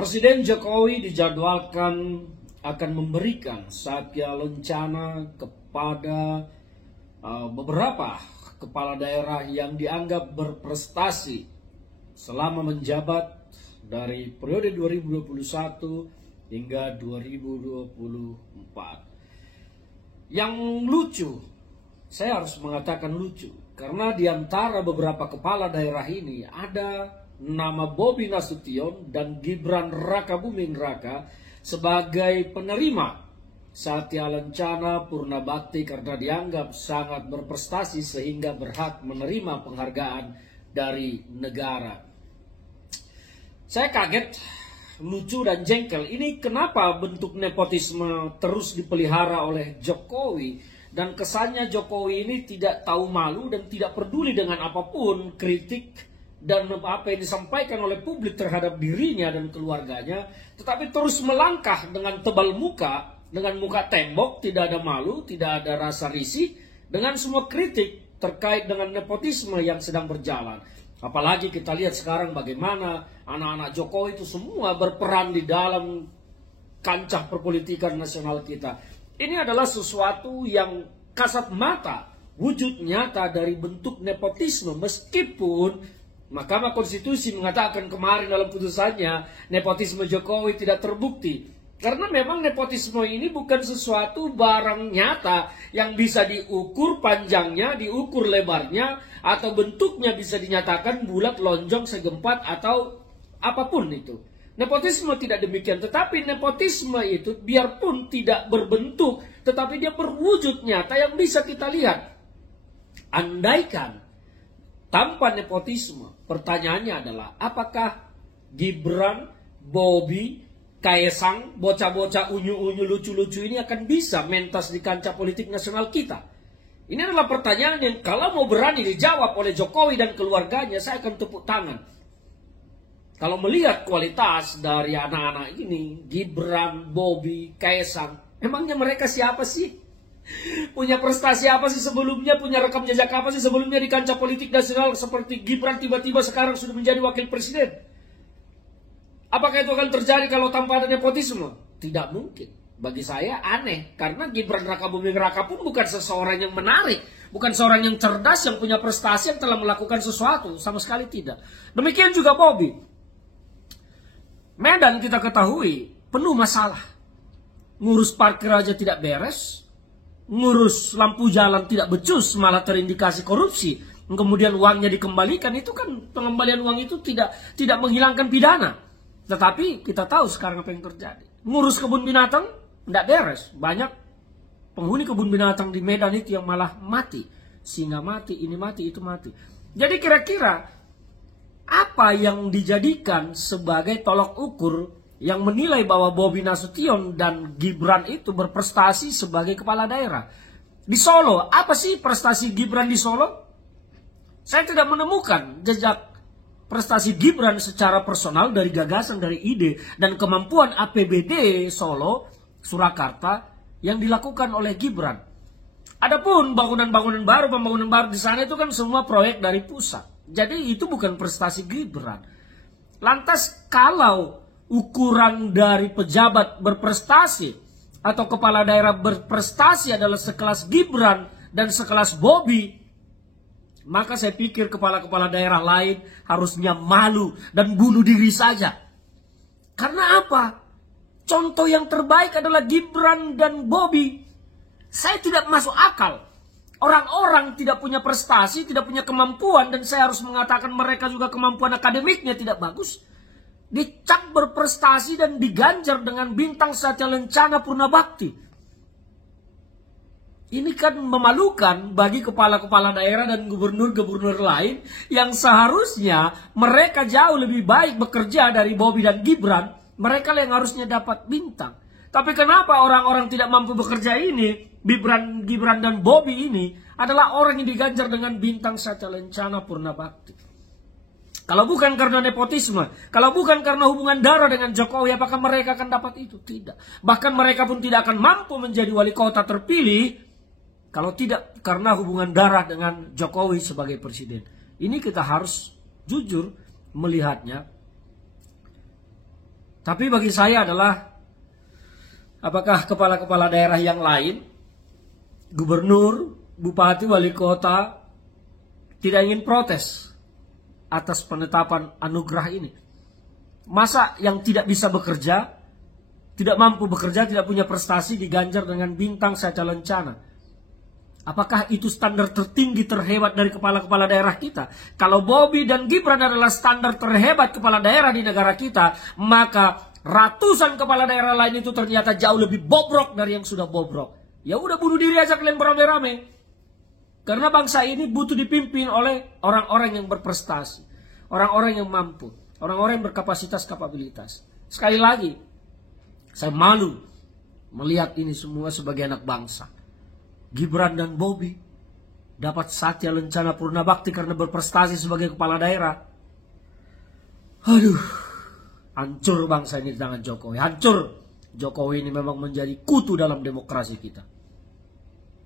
Presiden Jokowi dijadwalkan akan memberikan Satya Lencana kepada beberapa kepala daerah yang dianggap berprestasi selama menjabat dari periode 2021 hingga 2024. Yang lucu, saya harus mengatakan lucu, karena di antara beberapa kepala daerah ini ada nama Bobi Nasution dan Gibran Rakabuming Raka sebagai penerima Satya Lencana Purnabakti karena dianggap sangat berprestasi sehingga berhak menerima penghargaan dari negara. Saya kaget, lucu dan jengkel. Ini kenapa bentuk nepotisme terus dipelihara oleh Jokowi, dan kesannya Jokowi ini tidak tahu malu dan tidak peduli dengan apapun kritik dan apa yang disampaikan oleh publik terhadap dirinya dan keluarganya, tetapi terus melangkah dengan tebal muka, dengan muka tembok, tidak ada malu, tidak ada rasa risih dengan semua kritik terkait dengan nepotisme yang sedang berjalan. Apalagi kita lihat sekarang bagaimana anak-anak Jokowi itu semua berperan di dalam kancah perpolitikan nasional kita. Ini adalah sesuatu yang kasat mata, wujud nyata dari bentuk nepotisme, meskipun Mahkamah Konstitusi mengatakan kemarin dalam putusannya nepotisme Jokowi tidak terbukti. Karena memang nepotisme ini bukan sesuatu barang nyata yang bisa diukur panjangnya, diukur lebarnya, atau bentuknya bisa dinyatakan bulat, lonjong, segempat, atau apapun itu. Nepotisme tidak demikian, tetapi nepotisme itu biarpun tidak berbentuk, tetapi dia berwujud nyata yang bisa kita lihat. Andaikan tanpa nepotisme, pertanyaannya adalah apakah Gibran, Bobi, Kaesang, bocah-bocah unyu-unyu lucu-lucu ini akan bisa mentas di kancah politik nasional kita? Ini adalah pertanyaan yang kalau mau berani dijawab oleh Jokowi dan keluarganya, saya akan tepuk tangan. Kalau melihat kualitas dari anak-anak ini, Gibran, Bobi, Kaesang, emangnya mereka siapa sih? Punya prestasi apa sih sebelumnya, punya rekam jejak apa sih sebelumnya di kancah politik nasional seperti Gibran tiba-tiba sekarang sudah menjadi wakil presiden? Apakah itu akan terjadi kalau tanpa ada nepotisme? Tidak mungkin. Bagi saya aneh, karena Gibran Rakabuming Raka pun bukan seseorang yang menarik, bukan seorang yang cerdas, yang punya prestasi, yang telah melakukan sesuatu, sama sekali tidak. Demikian juga Bobi. Medan kita ketahui penuh masalah. Ngurus parkir aja tidak beres, ngurus lampu jalan tidak becus, malah terindikasi korupsi. Kemudian uangnya dikembalikan, itu kan pengembalian uang itu tidak menghilangkan pidana. Tetapi kita tahu sekarang apa yang terjadi. Ngurus kebun binatang tidak beres. Banyak penghuni kebun binatang di Medan itu yang malah mati. Singa mati, ini mati, itu mati. Jadi kira-kira apa yang dijadikan sebagai tolok ukur yang menilai bahwa Bobi Nasution dan Gibran itu berprestasi sebagai kepala daerah? Di Solo, apa sih prestasi Gibran di Solo? Saya tidak menemukan jejak prestasi Gibran secara personal dari gagasan, dari ide, dan kemampuan APBD Solo, Surakarta yang dilakukan oleh Gibran. Adapun bangunan-bangunan baru, pembangunan baru di sana itu kan semua proyek dari pusat. Jadi itu bukan prestasi Gibran. Lantas kalau ukuran dari pejabat berprestasi atau kepala daerah berprestasi adalah sekelas Gibran dan sekelas Bobi, maka saya pikir kepala-kepala daerah lain harusnya malu dan bunuh diri saja. Karena apa? Contoh yang terbaik adalah Gibran dan Bobi. Saya tidak masuk akal. Orang-orang tidak punya prestasi, tidak punya kemampuan, dan saya harus mengatakan mereka juga kemampuan akademiknya tidak bagus, dicap berprestasi dan diganjar dengan bintang Satya Lencana Purnabakti. Ini kan memalukan bagi kepala-kepala daerah dan gubernur-gubernur lain yang seharusnya mereka jauh lebih baik bekerja dari Bobi dan Gibran. Mereka yang harusnya dapat bintang. Tapi kenapa orang-orang tidak mampu bekerja ini, Gibran dan Bobi ini adalah orang yang diganjar dengan bintang Satya Lencana Purnabakti? Kalau bukan karena nepotisme, kalau bukan karena hubungan darah dengan Jokowi, apakah mereka akan dapat itu? Tidak. Bahkan mereka pun tidak akan mampu menjadi wali kota terpilih kalau tidak karena hubungan darah dengan Jokowi sebagai presiden. Ini kita harus jujur melihatnya. Tapi bagi saya adalah, apakah kepala-kepala daerah yang lain, gubernur, bupati, wali kota, tidak ingin protes atas penetapan anugerah ini? Masa yang tidak bisa bekerja, tidak mampu bekerja, tidak punya prestasi diganjar dengan bintang saca lencana? Apakah itu standar tertinggi terhebat dari kepala-kepala daerah kita? Kalau Bobi dan Gibran adalah standar terhebat kepala daerah di negara kita, maka ratusan kepala daerah lain itu ternyata jauh lebih bobrok dari yang sudah bobrok. Ya udah, bunuh diri aja kalian beramai-ramai. Karena bangsa ini butuh dipimpin oleh orang-orang yang berprestasi, orang-orang yang mampu, orang-orang yang berkapasitas kapabilitas. Sekali lagi, saya malu melihat ini semua sebagai anak bangsa. Gibran dan Bobi dapat satya lencana purna bakti karena berprestasi sebagai kepala daerah. Aduh, hancur bangsa ini di tangan Jokowi. Hancur. Jokowi ini memang menjadi kutu dalam demokrasi kita.